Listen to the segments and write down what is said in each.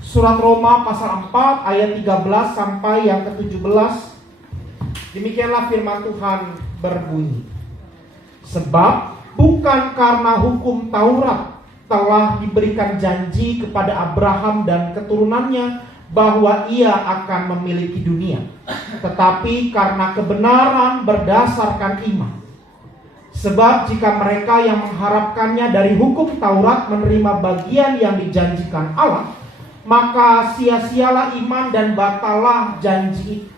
Surat Roma pasal 4 ayat 13 sampai yang ke-17. Demikianlah firman Tuhan berbunyi. Sebab bukan karena hukum Taurat telah diberikan janji kepada Abraham dan keturunannya bahwa ia akan memiliki dunia, tetapi karena kebenaran berdasarkan iman. Sebab jika mereka yang mengharapkannya dari hukum Taurat menerima bagian yang dijanjikan Allah, maka sia-sialah iman dan batalah janji itu.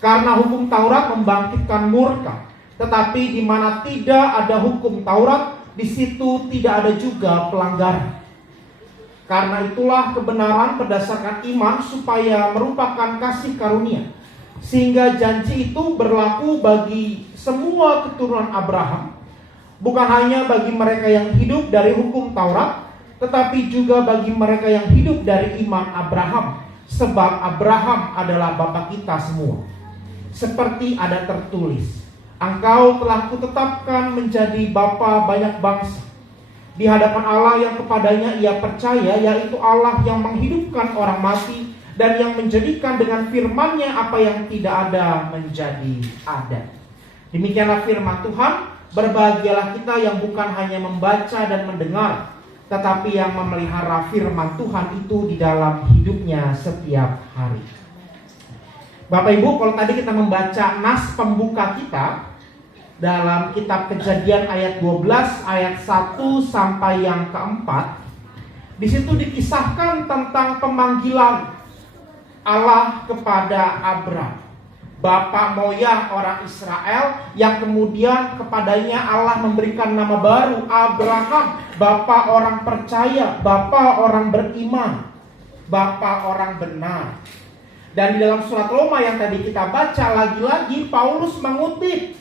Karena hukum Taurat membangkitkan murka, tetapi di mana tidak ada hukum Taurat, di situ tidak ada juga pelanggaran. Karena itulah kebenaran berdasarkan iman supaya merupakan kasih karunia, sehingga janji itu berlaku bagi semua keturunan Abraham, bukan hanya bagi mereka yang hidup dari hukum Taurat, tetapi juga bagi mereka yang hidup dari iman Abraham, sebab Abraham adalah bapa kita semua. Seperti ada tertulis, engkau telah kutetapkan menjadi bapa banyak bangsa di hadapan Allah yang kepadanya ia percaya, yaitu Allah yang menghidupkan orang mati dan yang menjadikan dengan firman-Nya apa yang tidak ada menjadi ada. Demikianlah firman Tuhan. Berbahagialah kita yang bukan hanya membaca dan mendengar, tetapi yang memelihara firman Tuhan itu di dalam hidupnya setiap hari. Bapak Ibu, kalau tadi kita membaca nas pembuka kita dalam kitab Kejadian ayat 12 ayat 1 sampai yang keempat, di situ dikisahkan tentang pemanggilan Allah kepada Abram, bapak moyang orang Israel, yang kemudian kepadanya Allah memberikan nama baru, Abraham, bapak orang percaya, bapak orang beriman, bapak orang benar. Dan di dalam surat Roma yang tadi kita baca, lagi-lagi Paulus mengutip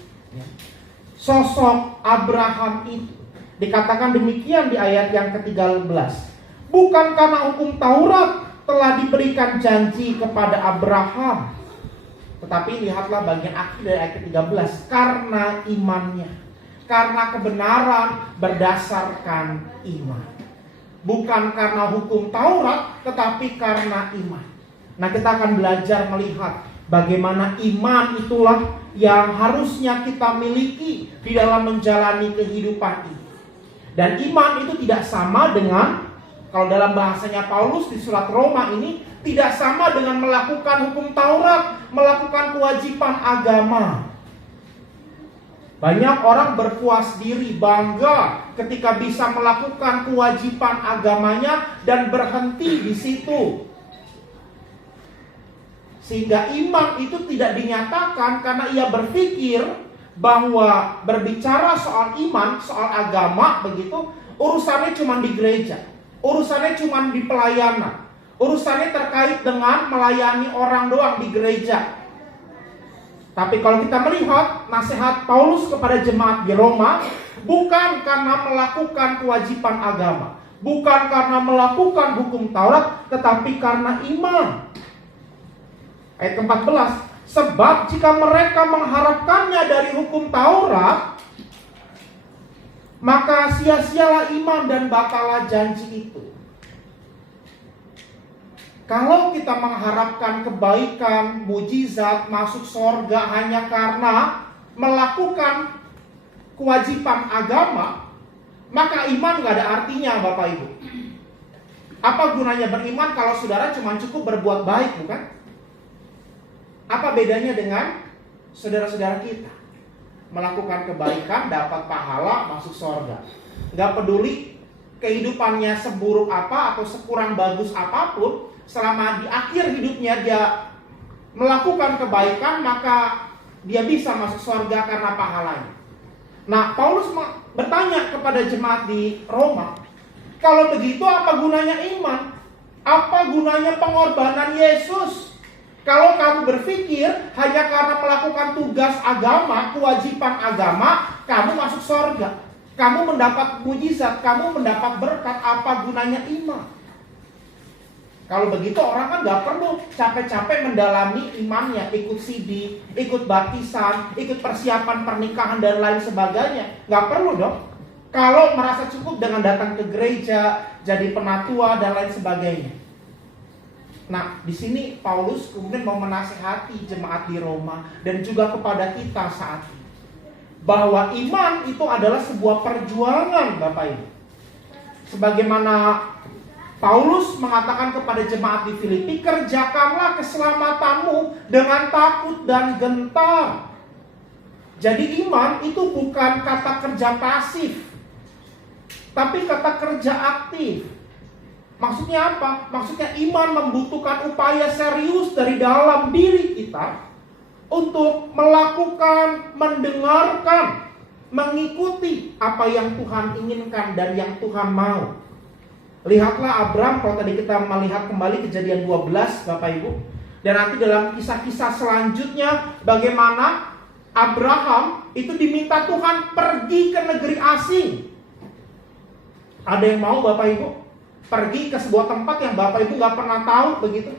sosok Abraham itu. Dikatakan demikian di ayat yang ke-13. Bukan karena hukum Taurat telah diberikan janji kepada Abraham, tetapi lihatlah bagian akhir dari ayat ke-13. Karena imannya, karena kebenaran berdasarkan iman. Bukan karena hukum Taurat, tetapi karena iman. Nah, kita akan belajar melihat bagaimana iman itulah yang harusnya kita miliki di dalam menjalani kehidupan ini. Dan iman itu tidak sama dengan, kalau dalam bahasanya Paulus di surat Roma ini, tidak sama dengan melakukan hukum Taurat, melakukan kewajiban agama. Banyak orang berpuas diri, bangga ketika bisa melakukan kewajiban agamanya dan berhenti di situ. Sehingga iman itu tidak dinyatakan karena ia berpikir bahwa berbicara soal iman, soal agama begitu, urusannya cuma di gereja, urusannya cuma di pelayanan, urusannya terkait dengan melayani orang doang di gereja. Tapi kalau kita melihat nasihat Paulus kepada jemaat di Roma, bukan karena melakukan kewajiban agama, bukan karena melakukan hukum Taurat, tetapi karena iman. Ayat ke-14, sebab jika mereka mengharapkannya dari hukum Taurat, maka sia-sialah iman dan batalah janji itu. Kalau kita mengharapkan kebaikan, mujizat, masuk surga hanya karena melakukan kewajiban agama, maka iman gak ada artinya, Bapak Ibu. Apa gunanya beriman kalau saudara cuma cukup berbuat baik, bukan? Apa bedanya dengan saudara-saudara kita? Melakukan kebaikan, dapat pahala, masuk surga. Gak peduli kehidupannya seburuk apa atau sekurang bagus apapun, selama di akhir hidupnya dia melakukan kebaikan, maka dia bisa masuk surga karena pahalanya. Nah, Paulus bertanya kepada jemaat di Roma, kalau begitu apa gunanya iman? Apa gunanya pengorbanan Yesus? Kalau kamu berpikir hanya karena melakukan tugas agama, kewajiban agama, kamu masuk surga, kamu mendapat mujizat, kamu mendapat berkat, apa gunanya iman? Kalau begitu orang kan gak perlu capek-capek mendalami imannya, ikut CD, ikut baptisan, ikut persiapan pernikahan dan lain sebagainya. Gak perlu dong. Kalau merasa cukup dengan datang ke gereja, jadi penatua dan lain sebagainya. Nah, di sini Paulus kemudian mau menasihati jemaat di Roma dan juga kepada kita saat ini, bahwa iman itu adalah sebuah perjuangan, Bapak Ibu. Sebagaimana Paulus mengatakan kepada jemaat di Filipi, kerjakanlah keselamatanmu dengan takut dan gentar. Jadi iman itu bukan kata kerja pasif, tapi kata kerja aktif. Maksudnya apa? Maksudnya iman membutuhkan upaya serius dari dalam diri kita untuk melakukan, mendengarkan, mengikuti apa yang Tuhan inginkan dan yang Tuhan mau. Lihatlah Abraham, kalau tadi kita melihat kembali Kejadian 12, Bapak Ibu. Dan nanti dalam kisah-kisah selanjutnya, bagaimana Abraham itu diminta Tuhan pergi ke negeri asing. Ada yang mau, Bapak Ibu? Pergi ke sebuah tempat yang Bapak Ibu gak pernah tahu, begitu?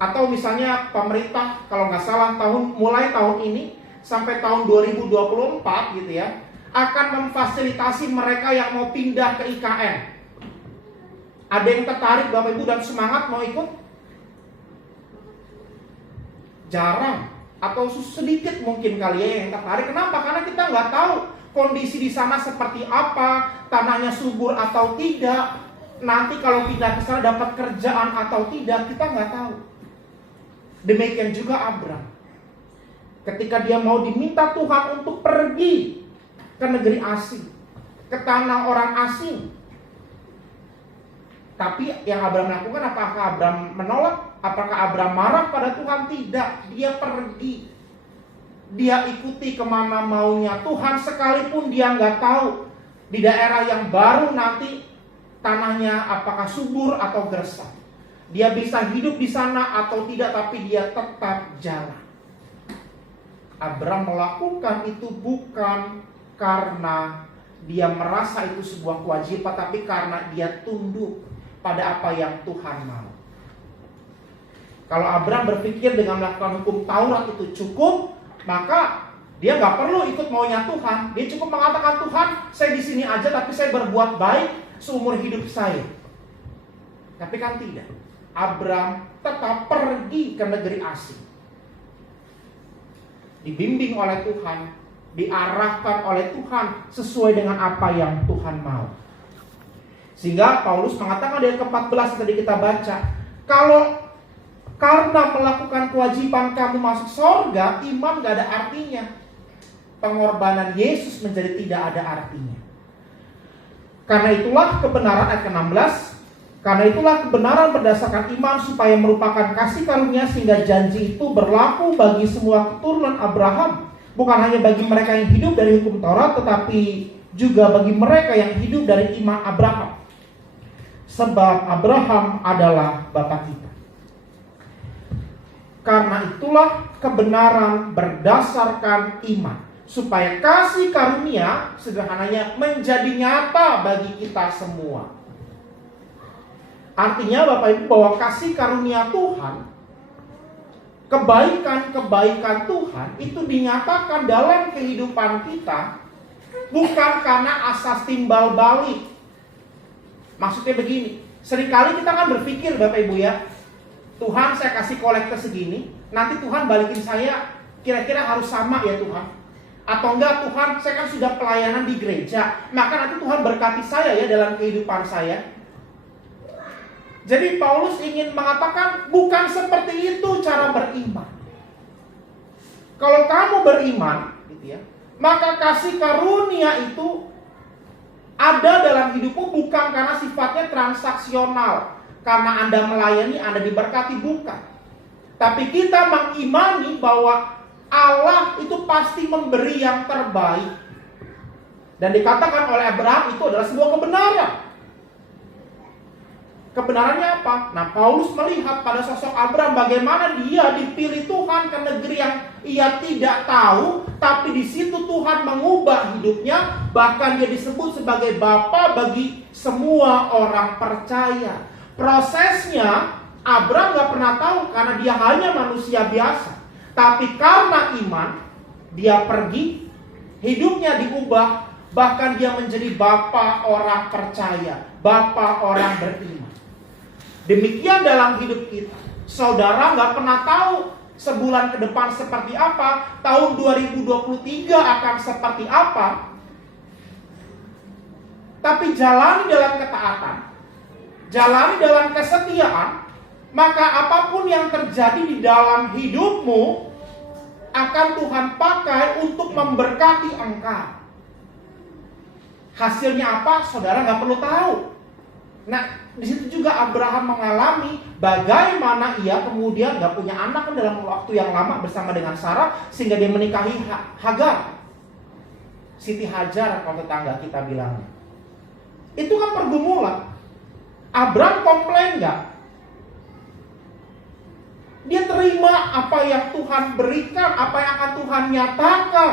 Atau misalnya pemerintah, kalau nggak salah mulai tahun ini sampai tahun 2024 gitu ya, akan memfasilitasi mereka yang mau pindah ke IKN. Ada yang tertarik, Bapak Ibu, dan semangat mau ikut? Jarang, atau sedikit mungkin kali ya yang tertarik. Kenapa? Karena kita nggak tahu kondisi di sana seperti apa, tanahnya subur atau tidak. Nanti kalau pindah ke sana dapat kerjaan atau tidak, kita nggak tahu. Demikian juga Abraham. Ketika dia mau diminta Tuhan untuk pergi ke negeri asing, ke tanah orang asing. Tapi yang Abraham lakukan, apakah Abraham menolak? Apakah Abraham marah pada Tuhan? Tidak. Dia pergi. Dia ikuti kemana maunya Tuhan, sekalipun dia nggak tahu di daerah yang baru nanti tanahnya apakah subur atau gersang. Dia bisa hidup di sana atau tidak, tapi dia tetap jalan. Abraham melakukan itu bukan karena dia merasa itu sebuah kewajiban, tapi karena dia tunduk pada apa yang Tuhan mau. Kalau Abraham berpikir dengan melakukan hukum Taurat itu cukup, maka dia nggak perlu ikut maunya Tuhan. Dia cukup mengatakan, Tuhan, saya di sini aja, tapi saya berbuat baik seumur hidup saya. Tapi kan tidak. Abraham tetap pergi ke negeri asing. Dibimbing oleh Tuhan, diarahkan oleh Tuhan sesuai dengan apa yang Tuhan mau. Sehingga Paulus mengatakan di ayat ke-14 tadi kita baca, kalau karena melakukan kewajiban kamu masuk surga, iman gak ada artinya. Pengorbanan Yesus menjadi tidak ada artinya. Karena itulah kebenaran ayat ke-16, karena itulah kebenaran berdasarkan iman supaya merupakan kasih karunia, sehingga janji itu berlaku bagi semua keturunan Abraham, bukan hanya bagi mereka yang hidup dari hukum Taurat, tetapi juga bagi mereka yang hidup dari iman Abraham. Sebab Abraham adalah bapa kita. Karena itulah kebenaran berdasarkan iman, supaya kasih karunia sederhananya menjadi nyata bagi kita semua. Artinya Bapak Ibu, bahwa kasih karunia Tuhan, kebaikan-kebaikan Tuhan itu dinyatakan dalam kehidupan kita, bukan karena asas timbal balik. Maksudnya begini, seringkali kita kan berpikir, Bapak Ibu ya, Tuhan, saya kasih kolektor segini, nanti Tuhan balikin saya kira-kira harus sama ya Tuhan. Atau enggak, Tuhan, saya kan sudah pelayanan di gereja, maka nanti Tuhan berkati saya ya dalam kehidupan saya. Jadi Paulus ingin mengatakan bukan seperti itu cara beriman. Kalau kamu beriman, gitu ya, maka kasih karunia itu ada dalam hidupmu bukan karena sifatnya transaksional. Karena Anda melayani, Anda diberkati, bukan. Tapi kita mengimani bahwa Allah itu pasti memberi yang terbaik. Dan dikatakan oleh Abraham itu adalah sebuah kebenaran. Kebenarannya apa? Nah, Paulus melihat pada sosok Abraham bagaimana dia dipilih Tuhan ke negeri yang ia tidak tahu, tapi di situ Tuhan mengubah hidupnya, bahkan dia disebut sebagai bapa bagi semua orang percaya. Prosesnya Abraham gak pernah tahu karena dia hanya manusia biasa. Tapi karena iman, dia pergi, hidupnya diubah, Bahkan dia menjadi bapa orang percaya, bapa orang beriman. Demikian dalam hidup kita. Saudara nggak pernah tahu sebulan ke depan seperti apa, tahun 2023 akan seperti apa. Tapi jalani dalam ketaatan, jalani dalam kesetiaan, maka apapun yang terjadi di dalam hidupmu akan Tuhan pakai untuk memberkati engkau. Hasilnya apa? Saudara nggak perlu tahu. Nah, di situ juga Abraham mengalami bagaimana ia kemudian nggak punya anak kan dalam waktu yang lama bersama dengan Sarah, sehingga dia menikahi Hagar, Siti Hajar kalau tetangga kita bilangnya. Itu kan pergumulan. Abraham komplain nggak? Dia terima apa yang Tuhan berikan, apa yang akan Tuhan nyatakan.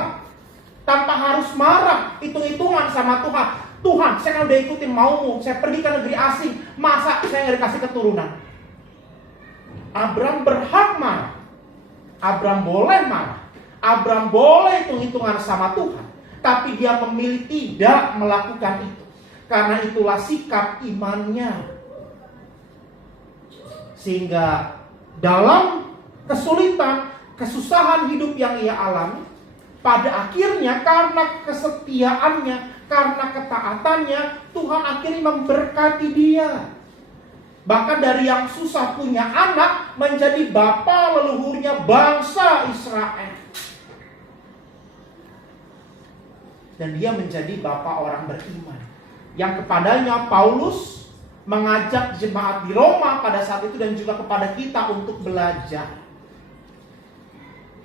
Tanpa harus marah, hitung-hitungan sama Tuhan. Tuhan, saya kan udah ikutin maumu, saya pergi ke negeri asing, masa saya nggak dikasih keturunan? Abraham berhak marah. Abraham boleh marah. Abraham boleh hitung-hitungan sama Tuhan. Tapi dia memilih tidak melakukan itu. Karena itulah sikap imannya. Sehingga dalam kesulitan, kesusahan hidup yang ia alami, pada akhirnya karena kesetiaannya, karena ketaatannya, Tuhan akhirnya memberkati dia. Bahkan dari yang susah punya anak, menjadi bapa leluhurnya bangsa Israel. Dan dia menjadi bapa orang beriman, yang kepadanya Paulus mengajak jemaat di Roma pada saat itu dan juga kepada kita untuk belajar.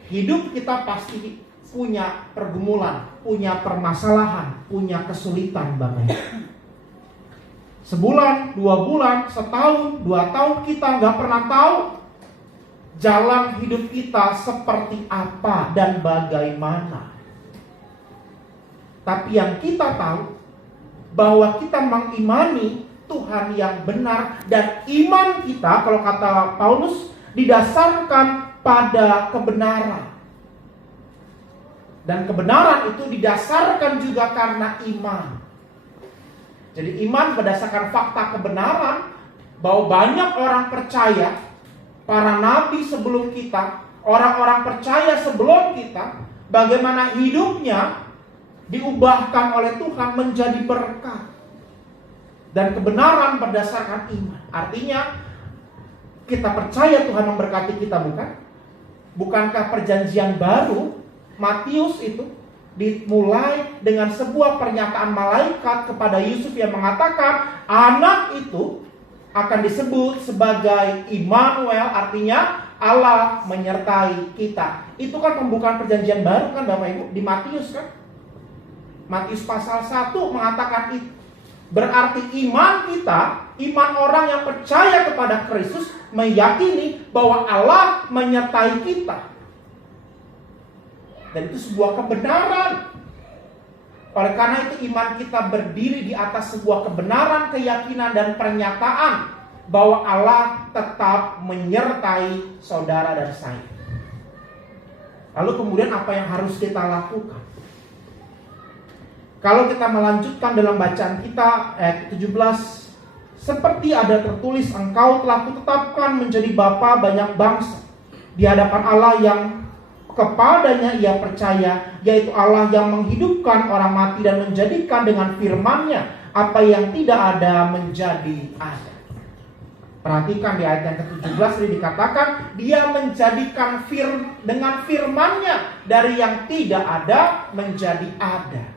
Hidup kita pasti punya pergumulan, punya permasalahan, punya kesulitan banget. Sebulan, 2 bulan, setahun, 2 tahun kita nggak pernah tahu jalan hidup kita seperti apa dan bagaimana. Tapi yang kita tahu bahwa kita mengimani Tuhan yang benar, dan iman kita, kalau kata Paulus, didasarkan pada kebenaran. Dan kebenaran itu didasarkan juga karena iman. Jadi iman berdasarkan fakta kebenaran, bahwa banyak orang percaya, para nabi sebelum kita, orang-orang percaya sebelum kita, bagaimana hidupnya diubahkan oleh Tuhan menjadi berkat. Dan kebenaran berdasarkan iman. Artinya kita percaya Tuhan memberkati kita, bukan? Bukankah perjanjian baru Matius itu dimulai dengan sebuah pernyataan malaikat kepada Yusuf yang mengatakan anak itu akan disebut sebagai Immanuel, artinya Allah menyertai kita. Itu kan pembukaan perjanjian baru kan Bapak Ibu, di Matius kan? Matius pasal 1 mengatakan itu. Berarti iman kita, iman orang yang percaya kepada Kristus, meyakini bahwa Allah menyertai kita. Dan itu sebuah kebenaran. Oleh karena itu iman kita berdiri di atas sebuah kebenaran, keyakinan, dan pernyataan bahwa Allah tetap menyertai saudara dan saya. Lalu kemudian apa yang harus kita lakukan? Kalau kita melanjutkan dalam bacaan kita ayat 17, seperti ada tertulis, engkau telah kutetapkan menjadi bapa banyak bangsa di hadapan Allah yang kepadanya ia percaya, yaitu Allah yang menghidupkan orang mati dan menjadikan dengan firman-Nya apa yang tidak ada menjadi ada. Perhatikan di ayat yang ke-17 ini dikatakan, dia menjadikan dengan firman-Nya dari yang tidak ada menjadi ada.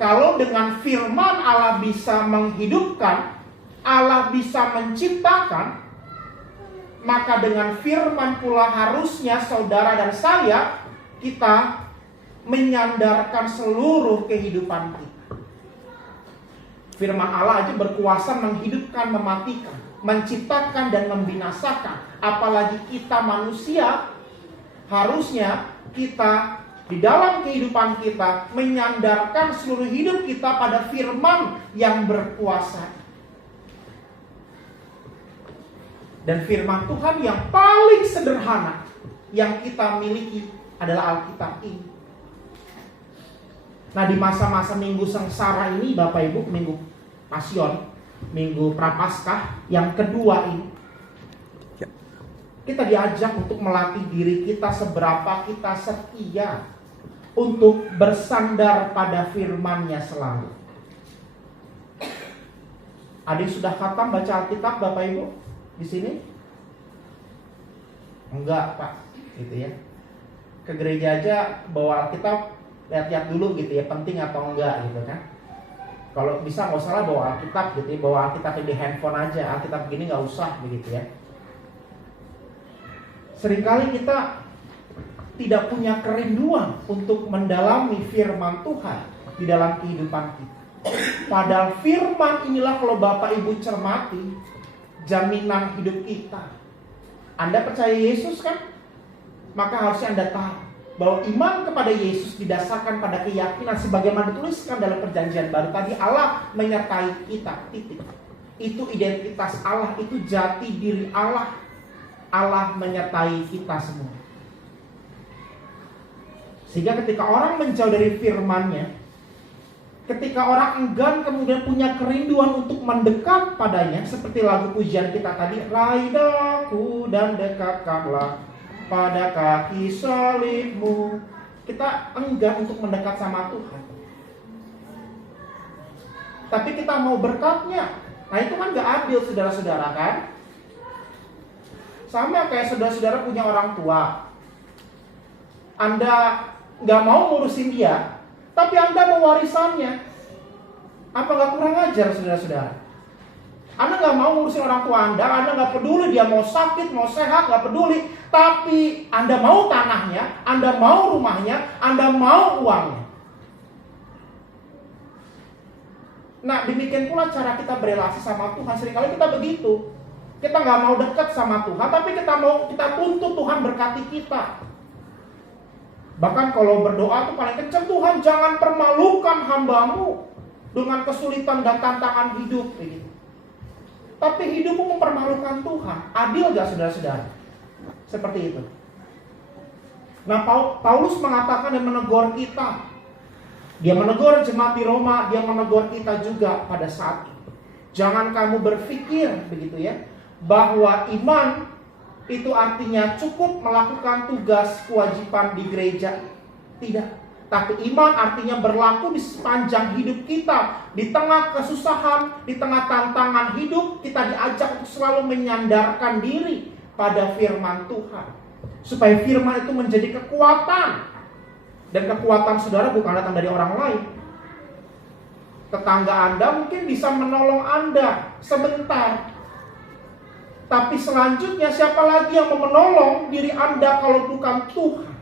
Kalau dengan firman Allah bisa menghidupkan, Allah bisa menciptakan, maka dengan firman pula harusnya saudara dan saya, kita menyandarkan seluruh kehidupan kita. Firman Allah aja berkuasa menghidupkan, mematikan, menciptakan dan membinasakan. Apalagi kita manusia, harusnya kita di dalam kehidupan kita menyandarkan seluruh hidup kita pada firman yang berkuasa. Dan firman Tuhan yang paling sederhana yang kita miliki adalah Alkitab ini. Nah, di masa-masa minggu sengsara ini, Bapak Ibu, minggu Pasion, minggu Prapaskah yang kedua ini, kita diajak untuk melatih diri kita seberapa kita setia untuk bersandar pada firman-Nya selalu. Ada yang sudah khatam baca Alkitab, Bapak Ibu, di sini? Enggak, Pak, gitu ya. Ke gereja aja bawa Alkitab, lihat-lihat dulu gitu ya, penting atau enggak gitu kan. Kalau bisa nggak usah lah bawa Alkitab gitu ya, bawa Alkitab di handphone aja, Alkitab gini nggak usah begitu ya. Seringkali kita tidak punya kerinduan untuk mendalami firman Tuhan di dalam kehidupan kita. Padahal firman inilah, kalau Bapak Ibu cermati, jaminan hidup kita. Anda percaya Yesus kan? Maka harusnya Anda tahu bahwa iman kepada Yesus didasarkan pada keyakinan sebagaimana dituliskan dalam Perjanjian Baru tadi, Allah menyertai kita, titik. Itu identitas Allah, itu jati diri Allah. Allah menyertai kita semua. Sehingga ketika orang menjauh dari firman-Nya, ketika orang enggan kemudian punya kerinduan untuk mendekat padanya, seperti lagu pujian kita tadi, raih daku dan dekatkanlah pada kaki salib-Mu. Kita enggan untuk mendekat sama Tuhan. Tapi kita mau berkatnya. Nah, itu kan gak adil, saudara-saudara kan? Sama kayak saudara-saudara punya orang tua. Anda gak mau ngurusin dia, tapi Anda mau warisannya. Apa gak kurang ajar, saudara-saudara? Anda gak mau ngurusin orang tua Anda gak peduli dia mau sakit, mau sehat, gak peduli. Tapi Anda mau tanahnya, Anda mau rumahnya, Anda mau uangnya. Nah, demikian pula cara kita berelasi sama Tuhan. Seringkali kita begitu. Kita gak mau dekat sama Tuhan, tapi kita tuntut Tuhan berkati kita. Bahkan kalau berdoa tuh paling kencang, Tuhan jangan permalukan hamba-Mu dengan kesulitan dan tantangan hidup begitu. Tapi hidupmu mempermalukan Tuhan. Adil gak, saudara-saudara? Seperti itu. Nah, Paulus mengatakan dan menegur kita. Dia menegur jemaat di Roma, dia menegur kita juga pada saat itu. Jangan kamu berpikir begitu ya, bahwa iman itu artinya cukup melakukan tugas kewajiban di gereja. Tidak. Tapi iman artinya berlaku di sepanjang hidup kita. Di tengah kesusahan, di tengah tantangan hidup, kita diajak untuk selalu menyandarkan diri pada firman Tuhan. Supaya firman itu menjadi kekuatan. Dan kekuatan saudara bukan datang dari orang lain. Tetangga Anda mungkin bisa menolong Anda sebentar. Tapi selanjutnya siapa lagi yang mau menolong diri Anda kalau bukan Tuhan?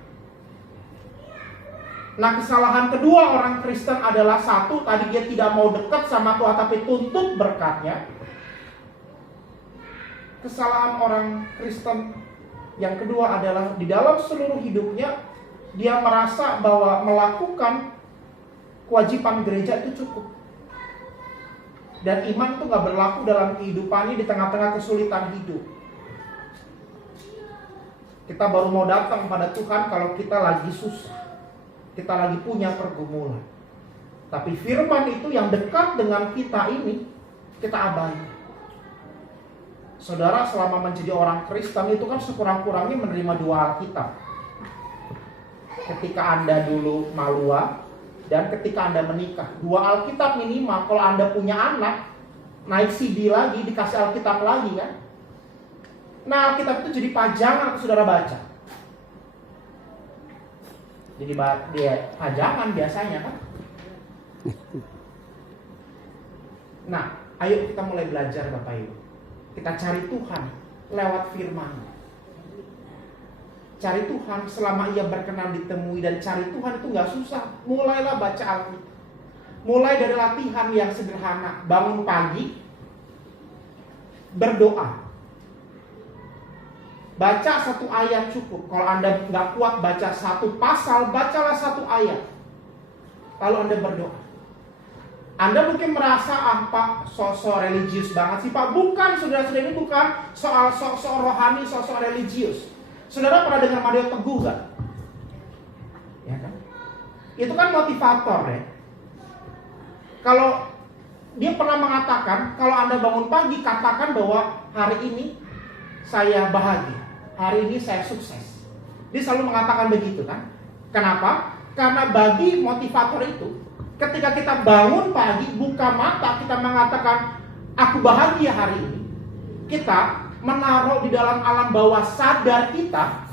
Nah, kesalahan kedua orang Kristen adalah satu, tadi dia tidak mau dekat sama Tuhan tapi tuntut berkatnya. Kesalahan orang Kristen yang kedua adalah di dalam seluruh hidupnya dia merasa bahwa melakukan kewajiban gereja itu cukup. Dan iman itu gak berlaku dalam kehidupannya di tengah-tengah kesulitan hidup. Kita baru mau datang pada Tuhan kalau kita lagi susah, kita lagi punya pergumulan. Tapi firman itu yang dekat dengan kita ini, kita abaikan. Saudara, selama menjadi orang Kristen itu kan sekurang-kurangnya menerima 2 Alkitab. Ketika Anda dulu malua dan ketika Anda menikah, 2 Alkitab minimal. Kalau Anda punya anak, naik CD lagi, dikasih Alkitab lagi kan. Nah, Alkitab itu jadi pajangan untuk saudara baca. Jadi dia pajangan biasanya kan. Nah, ayo kita mulai belajar Bapak Ibu. Kita cari Tuhan lewat firman. Cari Tuhan selama ia berkenan ditemui. Dan cari Tuhan itu gak susah. Mulailah baca Alkitab. Mulai dari latihan yang sederhana. Bangun pagi, berdoa. Baca 1 ayat cukup. Kalau Anda gak kuat baca 1 pasal, bacalah 1 ayat. Lalu Anda berdoa. Anda mungkin merasa Pak sosok religius banget sih Pak. Bukan, saudara-saudara, ini bukan soal sosok rohani, sosok religius. Saudara pernah dengar Mario Teguh gak? Ya kan? Itu kan motivator ya. Kalau dia pernah mengatakan, kalau Anda bangun pagi, katakan bahwa hari ini saya bahagia, hari ini saya sukses. Dia selalu mengatakan begitu kan. Kenapa? Karena bagi motivator itu, ketika kita bangun pagi, buka mata, kita mengatakan aku bahagia hari ini, kita menaruh di dalam alam bawah sadar kita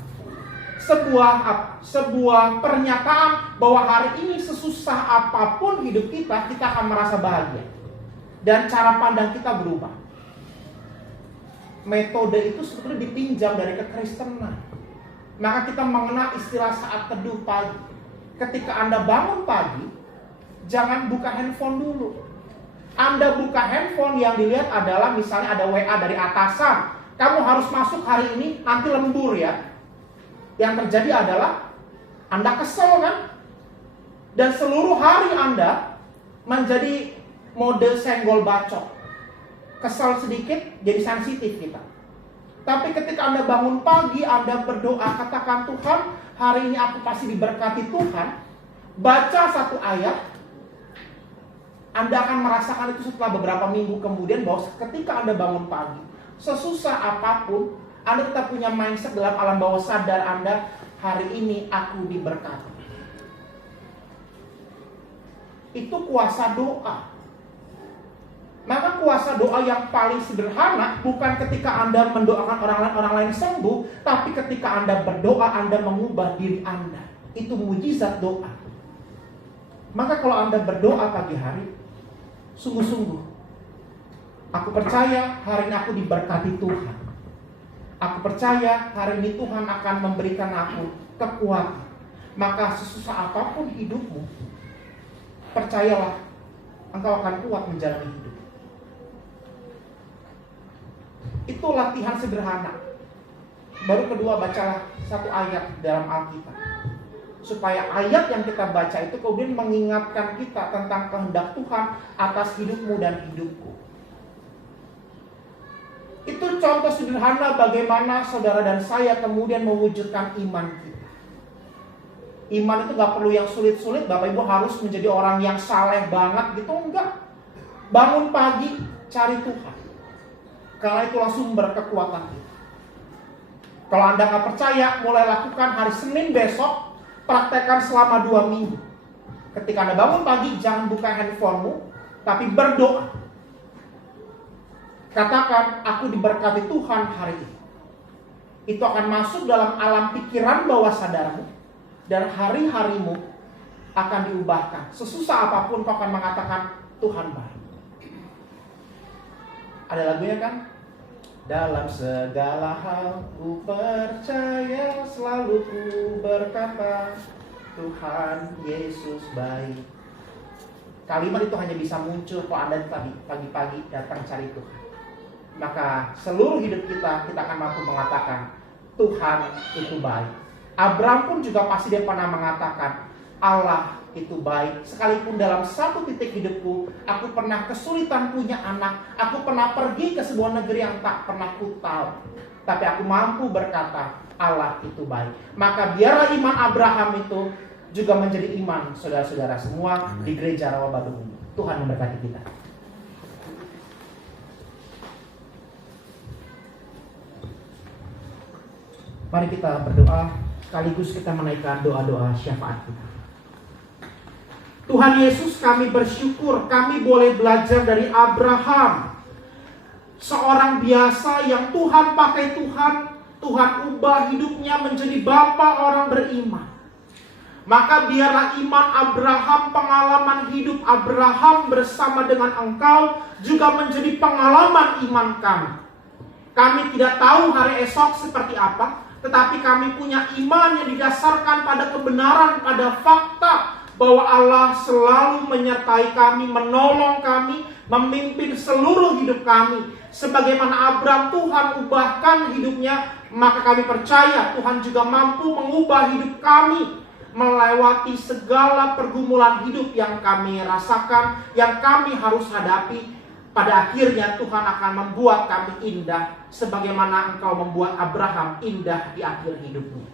sebuah pernyataan bahwa hari ini sesusah apapun hidup kita akan merasa bahagia. Dan cara pandang kita berubah. Metode itu sebetulnya dipinjam dari kekristenan. Maka kita mengenal istilah saat teduh pagi. Ketika Anda bangun pagi, jangan buka handphone dulu. Anda buka handphone, yang dilihat adalah misalnya ada WA dari atasan. Kamu harus masuk hari ini, nanti lembur ya. Yang terjadi adalah Anda kesel kan? Dan seluruh hari Anda menjadi mode senggol bacok. Kesel sedikit, jadi sensitif kita. Tapi ketika Anda bangun pagi, Anda berdoa, katakan, Tuhan, hari ini aku pasti diberkati Tuhan. Baca satu ayat, Anda akan merasakan itu setelah beberapa minggu kemudian, bahwa ketika Anda bangun pagi, sesusah apapun, Anda tetap punya mindset dalam alam bawah sadar Anda, hari ini aku diberkati. Itu kuasa doa. Maka kuasa doa yang paling sederhana bukan ketika Anda mendoakan orang lain sembuh, tapi ketika Anda berdoa, Anda mengubah diri Anda. Itu mujizat doa. Maka kalau Anda berdoa pagi hari, sungguh-sungguh, aku percaya hari ini aku diberkati Tuhan. Aku percaya hari ini Tuhan akan memberikan aku kekuatan. Maka sesusah apapun hidupmu, percayalah, engkau akan kuat menjalani hidup. Itu latihan sederhana. Baru kedua, bacalah satu ayat dalam Alkitab, supaya ayat yang kita baca itu kemudian mengingatkan kita tentang kehendak Tuhan atas hidupmu dan hidupku. Itu contoh sederhana bagaimana saudara dan saya kemudian mewujudkan iman kita. Iman itu gak perlu yang sulit-sulit. Bapak Ibu harus menjadi orang yang saleh banget gitu, enggak. Bangun pagi, cari Tuhan, karena itulah sumber kekuatan kita. Kalau Anda gak percaya, mulai lakukan hari Senin besok. Praktekkan selama 2 minggu. Ketika Anda bangun pagi, jangan buka handphonemu, tapi berdoa. Katakan, aku diberkati Tuhan hari ini. Itu akan masuk dalam alam pikiran bawah sadarmu, dan hari-harimu akan diubahkan. Sesusah apapun kau akan mengatakan, Tuhan baik. Ada lagunya kan? Dalam segala hal ku percaya, selalu ku berkata, Tuhan Yesus baik. Kalimat itu hanya bisa muncul kalau Anda pagi-pagi datang cari Tuhan. Maka seluruh hidup kita akan mampu mengatakan, Tuhan itu baik. Abraham pun juga pasti dia pernah mengatakan, Allah itu baik. Sekalipun dalam satu titik hidupku, aku pernah kesulitan punya anak, aku pernah pergi ke sebuah negeri yang tak pernah ku tahu, tapi aku mampu berkata, Allah itu baik. Maka biarlah iman Abraham itu juga menjadi iman saudara-saudara semua di gereja Rawa Batu ini. Tuhan memberkati kita. Mari kita berdoa, sekaligus kita menaikkan doa-doa syafaat kita. Tuhan Yesus, kami bersyukur kami boleh belajar dari Abraham, seorang biasa yang Tuhan pakai. Tuhan ubah hidupnya menjadi bapa orang beriman. Maka biarlah iman Abraham, pengalaman hidup Abraham bersama dengan Engkau juga menjadi pengalaman iman kami. Kami tidak tahu hari esok seperti apa, tetapi kami punya iman yang didasarkan pada kebenaran, pada fakta bahwa Allah selalu menyertai kami, menolong kami, memimpin seluruh hidup kami. Sebagaimana Abraham Tuhan ubahkan hidupnya, maka kami percaya Tuhan juga mampu mengubah hidup kami, melewati segala pergumulan hidup yang kami rasakan, yang kami harus hadapi. Pada akhirnya Tuhan akan membuat kami indah, sebagaimana Engkau membuat Abraham indah di akhir hidupnya.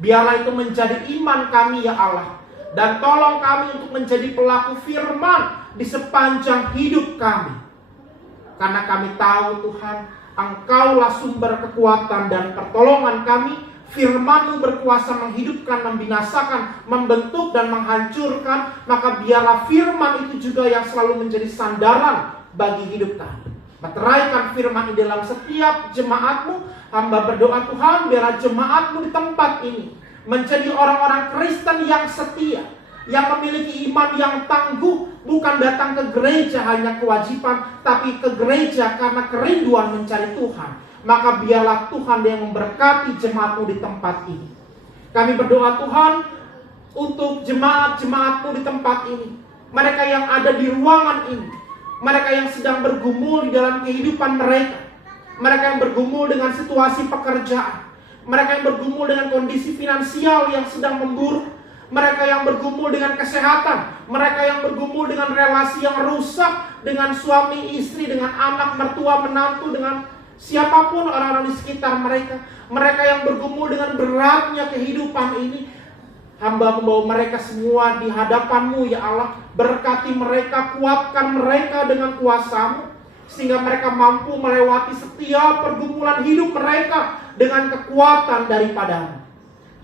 Biarlah itu menjadi iman kami ya Allah. Dan tolong kami untuk menjadi pelaku firman di sepanjang hidup kami. Karena kami tahu Tuhan, Engkaulah sumber kekuatan dan pertolongan kami. Firman-Mu berkuasa menghidupkan, membinasakan, membentuk dan menghancurkan. Maka biarlah firman itu juga yang selalu menjadi sandaran bagi hidup kami. Meteraikan firman di dalam setiap jemaat-Mu. Hamba berdoa Tuhan, biarlah jemaat-Mu di tempat ini menjadi orang-orang Kristen yang setia, yang memiliki iman yang tangguh, bukan datang ke gereja hanya kewajiban, tapi ke gereja karena kerinduan mencari Tuhan. Maka biarlah Tuhan yang memberkati jemaat-Mu di tempat ini. Kami berdoa Tuhan untuk jemaat-jemaat-Mu di tempat ini, mereka yang ada di ruangan ini, mereka yang sedang bergumul di dalam kehidupan mereka, mereka yang bergumul dengan situasi pekerjaan, mereka yang bergumul dengan kondisi finansial yang sedang memburuk, mereka yang bergumul dengan kesehatan, mereka yang bergumul dengan relasi yang rusak dengan suami istri, dengan anak, mertua, menantu, dengan siapapun orang-orang di sekitar mereka, mereka yang bergumul dengan beratnya kehidupan ini. Hamba membawa mereka semua di hadapan-Mu ya Allah. Berkati mereka, kuatkan mereka dengan kuasa-Mu, sehingga mereka mampu melewati setiap pergumulan hidup mereka dengan kekuatan daripada-Mu.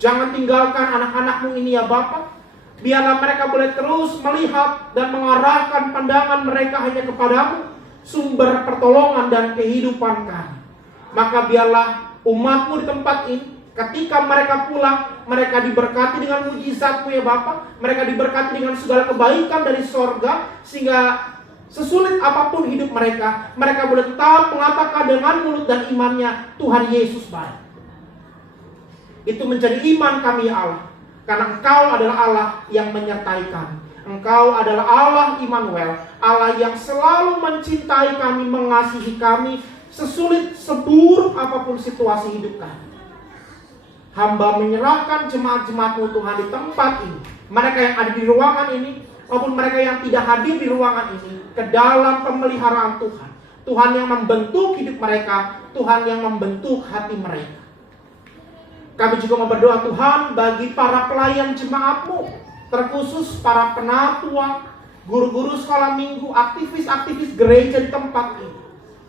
Jangan tinggalkan anak-anak-Mu ini ya Bapa. Biarlah mereka boleh terus melihat dan mengarahkan pandangan mereka hanya kepada-Mu, sumber pertolongan dan kehidupan kami. Maka biarlah umat-Mu di tempat ini, ketika mereka pulang, mereka diberkati dengan mujizat-Mu ya Bapa. Mereka diberkati dengan segala kebaikan dari sorga, sehingga sesulit apapun hidup mereka, mereka boleh tetap mengatakan dengan mulut dan imannya, Tuhan Yesus baik. Itu menjadi iman kami ya Allah, karena Engkau adalah Allah yang menyertai kami. Engkau adalah Allah Immanuel, Allah yang selalu mencintai kami, mengasihi kami, sesulit, seburuk apapun situasi hidup kami. Hamba menyerahkan jemaat-jemaat-Mu Tuhan di tempat ini, mereka yang ada di ruangan ini, maupun mereka yang tidak hadir di ruangan ini, ke dalam pemeliharaan Tuhan. Tuhan yang membentuk hidup mereka, Tuhan yang membentuk hati mereka. Kami juga berdoa Tuhan bagi para pelayan jemaat-Mu, terkhusus para penatua, guru-guru sekolah minggu, aktivis-aktivis gereja di tempat ini.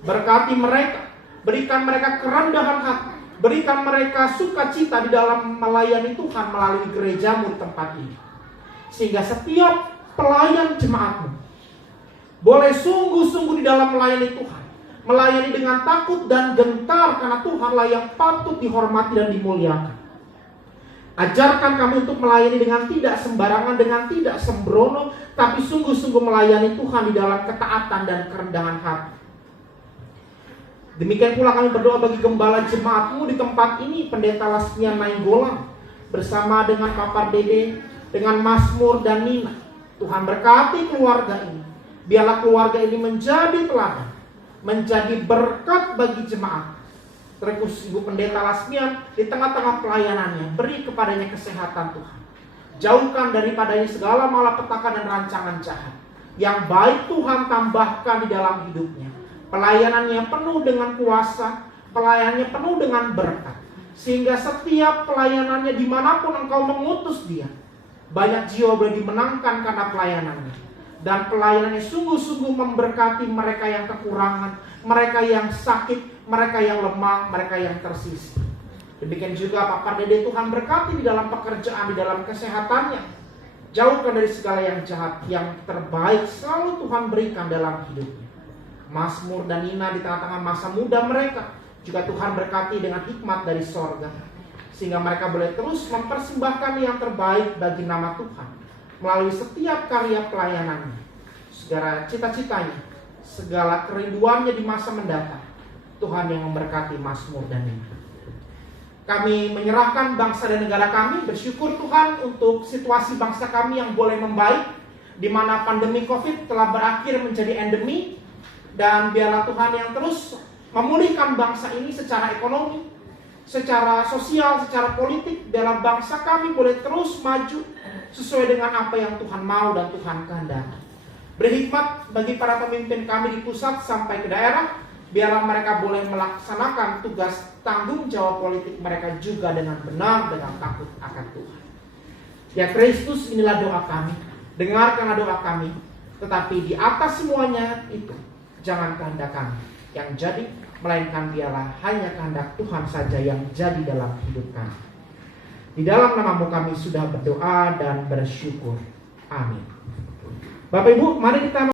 Berkati mereka, berikan mereka kerendahan hati, berikan mereka sukacita di dalam melayani Tuhan melalui gereja-Mu di tempat ini. Sehingga setiap pelayan jemaat-Mu boleh sungguh-sungguh di dalam melayani Tuhan, melayani dengan takut dan gentar, karena Tuhanlah yang patut dihormati dan dimuliakan. Ajarkan kami untuk melayani dengan tidak sembarangan, dengan tidak sembrono, tapi sungguh-sungguh melayani Tuhan di dalam ketaatan dan kerendahan hati. Demikian pula kami berdoa bagi gembala jemaat-Mu di tempat ini, Pendeta Lasmian Nainggolan, bersama dengan Papa Dede, dengan Mazmur dan Nina. Tuhan berkati keluarga ini. Biarlah keluarga ini menjadi teladan, menjadi berkat bagi jemaat. Terkhusus Ibu Pendeta Lasmian di tengah-tengah pelayanannya, beri kepadanya kesehatan Tuhan. Jauhkan daripadanya segala malapetaka dan rancangan jahat. Yang baik Tuhan tambahkan di dalam hidupnya. Pelayanannya penuh dengan kuasa, pelayanannya penuh dengan berkat. Sehingga setiap pelayanannya dimanapun Engkau mengutus dia, banyak jiwa boleh dimenangkan karena pelayanannya. Dan pelayanannya sungguh-sungguh memberkati mereka yang kekurangan, mereka yang sakit, mereka yang lemah, mereka yang tersisih. Demikian juga Papa Dede, Tuhan berkati di dalam pekerjaan, di dalam kesehatannya. Jauhkan dari segala yang jahat, yang terbaik selalu Tuhan berikan dalam hidupnya. Mazmur dan Nina di tengah-tengah masa muda mereka, juga Tuhan berkati dengan hikmat dari sorga, sehingga mereka boleh terus mempersembahkan yang terbaik bagi nama Tuhan melalui setiap karya pelayanannya. Segala cita-citanya, segala kerinduannya di masa mendatang, Tuhan yang memberkati Mazmur dan Nina. Kami menyerahkan bangsa dan negara kami, bersyukur Tuhan untuk situasi bangsa kami yang boleh membaik, di mana pandemi COVID telah berakhir menjadi endemi. Dan biarlah Tuhan yang terus memulihkan bangsa ini secara ekonomi, secara sosial, secara politik. Biarlah bangsa kami boleh terus maju sesuai dengan apa yang Tuhan mau dan Tuhan kehendaki. Beri hikmat bagi para pemimpin kami di pusat sampai ke daerah. Biarlah mereka boleh melaksanakan tugas tanggung jawab politik mereka juga dengan benar, dengan takut akan Tuhan. Ya Kristus, inilah doa kami. Dengarkanlah doa kami. Tetapi di atas semuanya itu, jangan kehendak kami yang jadi, melainkan biarlah hanya kehendak Tuhan saja yang jadi dalam hidup kami. Di dalam nama-Mu kami sudah berdoa dan bersyukur. Amin. Bapak Ibu, mari kita